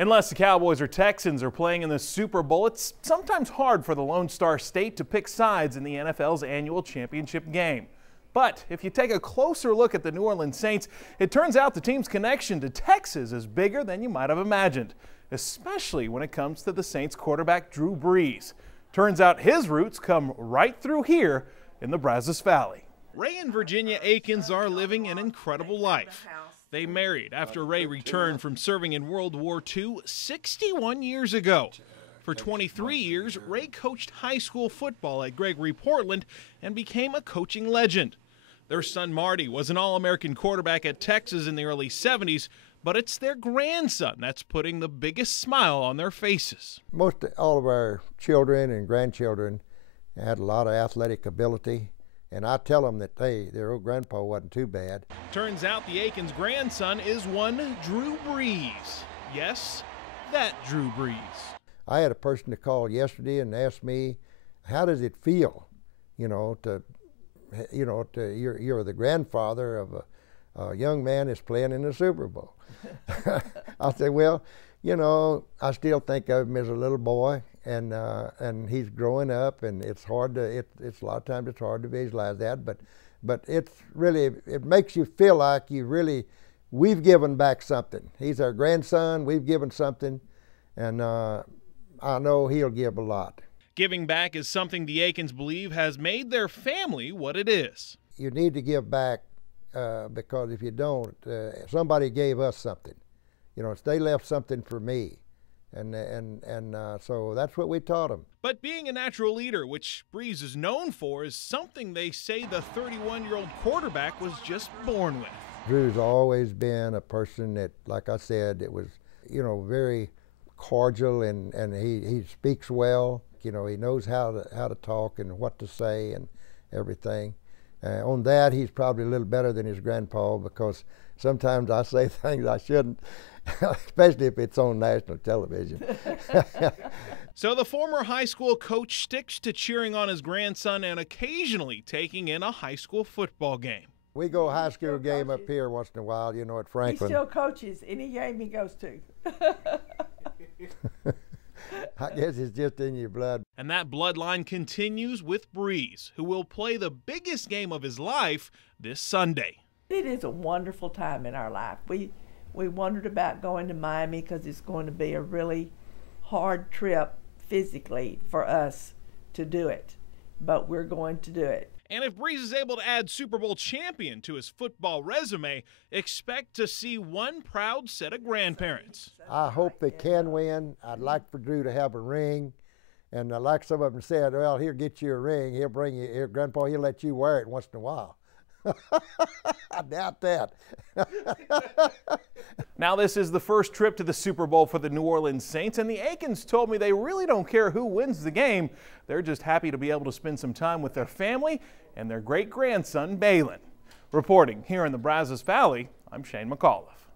Unless the Cowboys or Texans are playing in the Super Bowl, it's sometimes hard for the Lone Star State to pick sides in the NFL's annual championship game. But if you take a closer look at the New Orleans Saints, it turns out the team's connection to Texas is bigger than you might have imagined, especially when it comes to the Saints quarterback Drew Brees. Turns out his roots come right through here in the Brazos Valley. Ray and Virginia Akins are living an incredible life. They married after Ray returned from serving in World War II 61 years ago. For 23 years, Ray coached high school football at Gregory Portland and became a coaching legend. Their son Marty was an All-American quarterback at Texas in the early 70s, but it's their grandson that's putting the biggest smile on their faces. Most all of our children and grandchildren had a lot of athletic ability. And I tell them that their old grandpa wasn't too bad. Turns out the Akins grandson is one Drew Brees. Yes, that Drew Brees. I had a person to call yesterday and ask me, how does it feel, you're the grandfather of a young man that's playing in the Super Bowl. I said, well, I still think of him as a little boy, and he's growing up, and it's hard to, it's a lot of times it's hard to visualize that, but it's really, it makes you feel like we've given back something. He's our grandson, we've given something, and I know he'll give a lot. Giving back is something the Akins believe has made their family what it is. You need to give back because if you don't, somebody gave us something. They left something for me. And so that's what we taught them. But being a natural leader, which Brees is known for, is something they say the 31-year-old quarterback was just born with. Drew's always been a person that, like I said, it was, very cordial, and he speaks well. He knows how to talk and what to say and everything. On that, he's probably a little better than his grandpa, because sometimes I say things I shouldn't, especially if it's on national television. So the former high school coach sticks to cheering on his grandson and occasionally taking in a high school football game. We go high school game up here once in a while, at Franklin. He still coaches any game he goes to. I guess it's just in your blood. And that bloodline continues with Brees, who will play the biggest game of his life this Sunday. It is a wonderful time in our life. We wondered about going to Miami because it's going to be a really hard trip physically for us to do it, but we're going to do it. And if Brees is able to add Super Bowl champion to his football resume, expect to see one proud set of grandparents. I hope they can win. I'd like for Drew to have a ring. And like some of them said, well, he'll get you a ring. He'll bring you, here, Grandpa, he'll let you wear it once in a while. I doubt that. Now, this is the first trip to the Super Bowl for the New Orleans Saints, and the Akins told me they really don't care who wins the game. They're just happy to be able to spend some time with their family and their great-grandson, Balin. Reporting here in the Brazos Valley, I'm Shane McAuliffe.